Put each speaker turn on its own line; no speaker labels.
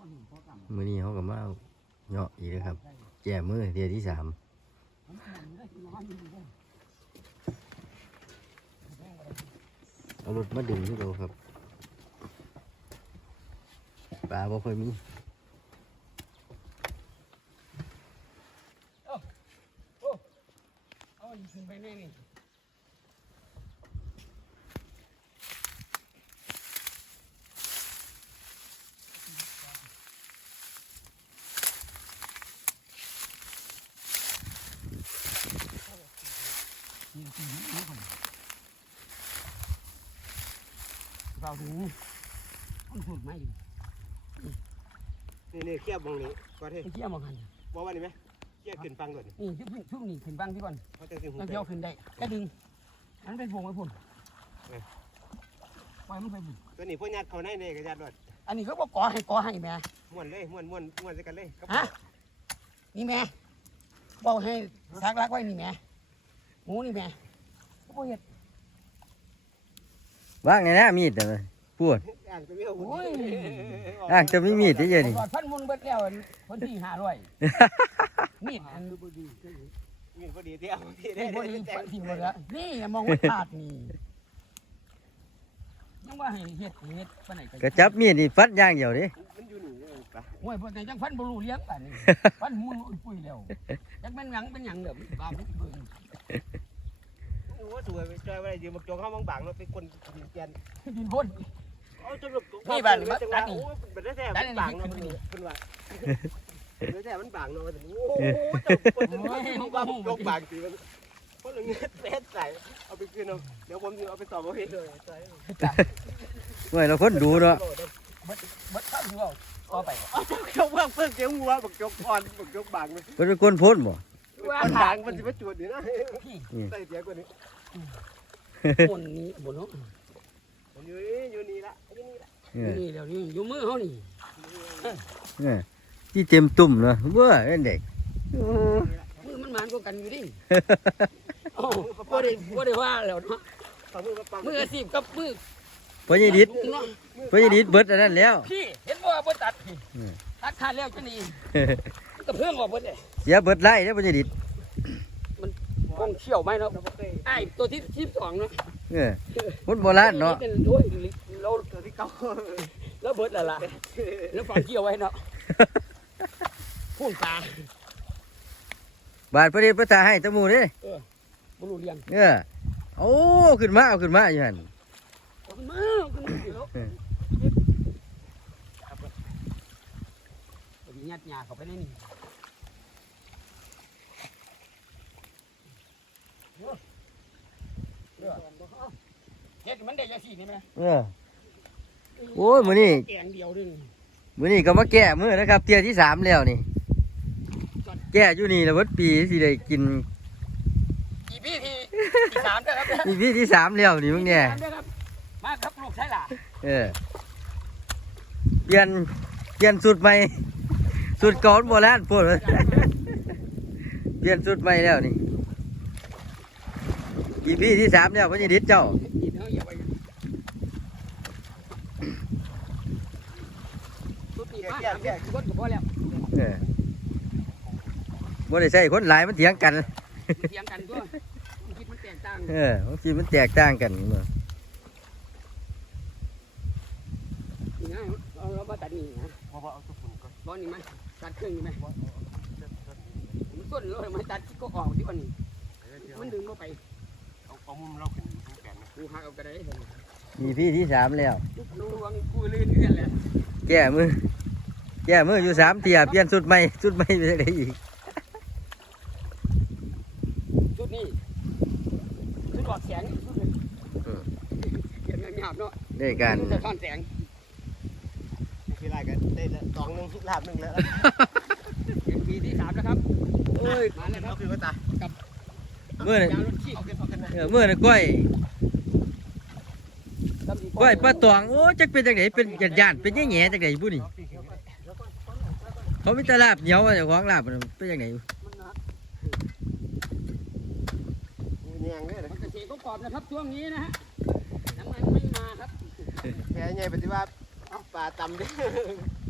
มื้อนี้เขาก็มาเนาะอีกนะครับแจ่มือเดือนที่ 3เอารถมาดึงที่เราครับปลาบ่ค่อยมี
เอาขึ้นไปแน่นี่เราดูมันพูดไหม
นี่เคียบบางนี้ก็ได้
เกี่ยวมากัน
ว่าวันนี้ไหมเคียบขึ้นฟังก่อน
นี่ช่วงนี้ขึ้นบ้างพี่บอล
เขาจะถึงหู
เราเกี่ยวขึ้นได้แค่ดึงมันเป็นพวงไว้พุ่นปล่อยมันไปพุ่น
ตัวนี้พวกญาติเขาในกระยาดรถ
อันนี้เขาบอกก่อให้แม่
ม้วนเลยม้วนใส่กันเลย
ฮะนี่แม่บอกให้ซักรักไว้นี่แม่หมูนี่แม่เขาบอกเห็ด
ว่างไงนะมีดแต่พูด
อ่างจะไม่เอา
โอ้ย
อ่างจะไม่มีดที่เยอะนี่
ตลอดพันมุนเบิดแล้วคนที่500มีดอัน
มีพอดีที่เอาที่ได้
นี่พอดีปันที่หมดแล้วนี่มองว่าขาดนี่ยังว่าให้เฮ็ดปานไหน
ก็จับมีดนี่ฟัดอย่างเดียวดิ
มันอยู่นี่ปะ
โอ้ยพอแต่จังฟันบ่รู้เลี้ยงป่านนี้ฟันมุนปุ้ยแล้วจักแม่นหยังเป็นหยังเด้อบางเบิ่ง
ว่าสวยไปจอยว่ายืมมาจงเข้าบางๆเราเป็นคนเตียน
ดินพ่น
เอาจนแบบ
นี่บ้านนี่
จังหวะโอ้เป็นได้แท้มันบางเนาะเป็นว่าเป็นได้แท้มันบางเนาะโอ้โหแต่คนเขาบางสิมันคนละเงี้ยแซ่ใส่เอาไปคืนเอาเดี๋ยวผมเอาไปสอบเอาเองเลย
เมื่อเราคนดูเนาะ
บัดเข้าอยู่เอาต่อไป
เอาจกว่างเพิ่งเจ้าหัวบักจกอ่อนบักจกบางเลย
เป็นคนพ้นบ่
คนบางมันจะมาจุดนี่นะใส่เสียกว่านี้
บนนี้บนเนาะ
อยู่นี่ละอยู่นี่ละ
นี่เดี๋ยวนี้อยู่มือเฮานี่
ที่เต็มตุ่มเนาะเบื่อเด็ก
มือมันหมานกว่ากันอยู่ดิโอ้บ่ได้ว่าแล้วเนาะ
ฝ่ามือมาปัง
มืออาชีพกับมือ
พญดิษพญดิษเบิดอันนั้นแล้ว
พี่เห็นบ่ตัดพี่ตัดขาดแล้วจะนี่ก็เพิ่งออกเบิดเลย
เสียเบิดไล่แล้วพญดิษ
กองเชี่ยวไหมเนาะไอ้ตัวที่12เนาะ
คนโบราณเนาะ
โอ้ยเรา
ตัวที่เก่า
แล้วเบิดแล้วล่ะแล้วฝังเกี่ยวไว้เนาะพุ่นปลา
บาดพระเดชพระตาให้ตะมูนี่
บ่รู้เรียง
โอ้ขึ้นมาเอาขึ้นมาอยู่หั่น
ขึ้นมาแล้วยัดหญ้าเข้าไปในนี่เฮ็ดมันได้จังซี่นี่แม่
โอ้ยมื้อนี้
แกงเดียวนึง
มื้อนี้ก็มาแก้มื้อนะครับเที่ยที่ 3แล้วนี่แก้อยู่นี่แล้วเบิดปีสิได้กิน
อีพี่ที่3เด้อครับ
นี่ปีที่ 3แล้วนี่มึงเนี่ย
มาครับลูกใช่ล่ะ
เปลี่ยนสูตรใหม่สูตรเก่าโบราณพูดเปลี่ยนสูตรใหม่แล้วนี่อีพีที่ 3แล้วพญดิษเจ้า
กินเฮาอย่าไปสุดที่มาคนก็พอแล้ว
บ่ได้ใส่คนหลายมันเถียงกัน
เถียงกันตัวคิดมันแตกต่าง
บางทีมันแตกต่างกันเนาะ
นี่นะเรามาตัดนี่นะ
เพราะว่าเอาตัวฝุ่นก่อน
บอลนี่มั้ยตัดเครื่องนี่มั้ยมันต้นเลยมันตัดก็ออกที่วันนี้มันดึงเข้าไป
เอามุมเราขึ้นแขนนะ
กูหักเอากระได
อีพีที่ 3แล้ว
ดูวังกูลื่นเอื้อนแหละ
แก้มืออยู่3เที่ยเปลี่ยนสูตรใหม่ไปจังได๋อีก
ชุดนี้ชุดหลอดแสงชุดนึงเขียนหยาบเนาะ
ได้การ
จะท่อนแสง
คือไรกันได้สองนึงลาบนึงแล้ว
เป็นปีที่3แล้วครับ
โอ้ย
มาแล้วค
เอา
รับ
คือว่าตา
มื้อนี้
ยาวรถขี้
เอาขึ้นนะ
มื้อนี้ก้อยปลาตองโอ้จักเป็นจังไดเป็นย่านๆเป็นแหย่ๆจังไดบุนี่เขามีแตลาบเหนียวเจ้าของลาบเป็นจังได
เนียงเนี่ย
มันจะเสียก็กรอบนะครับช่วงนี้นะฮะน้ำมันไม่มาครับ
แค่ไงปฏิวัติปลาตำดิ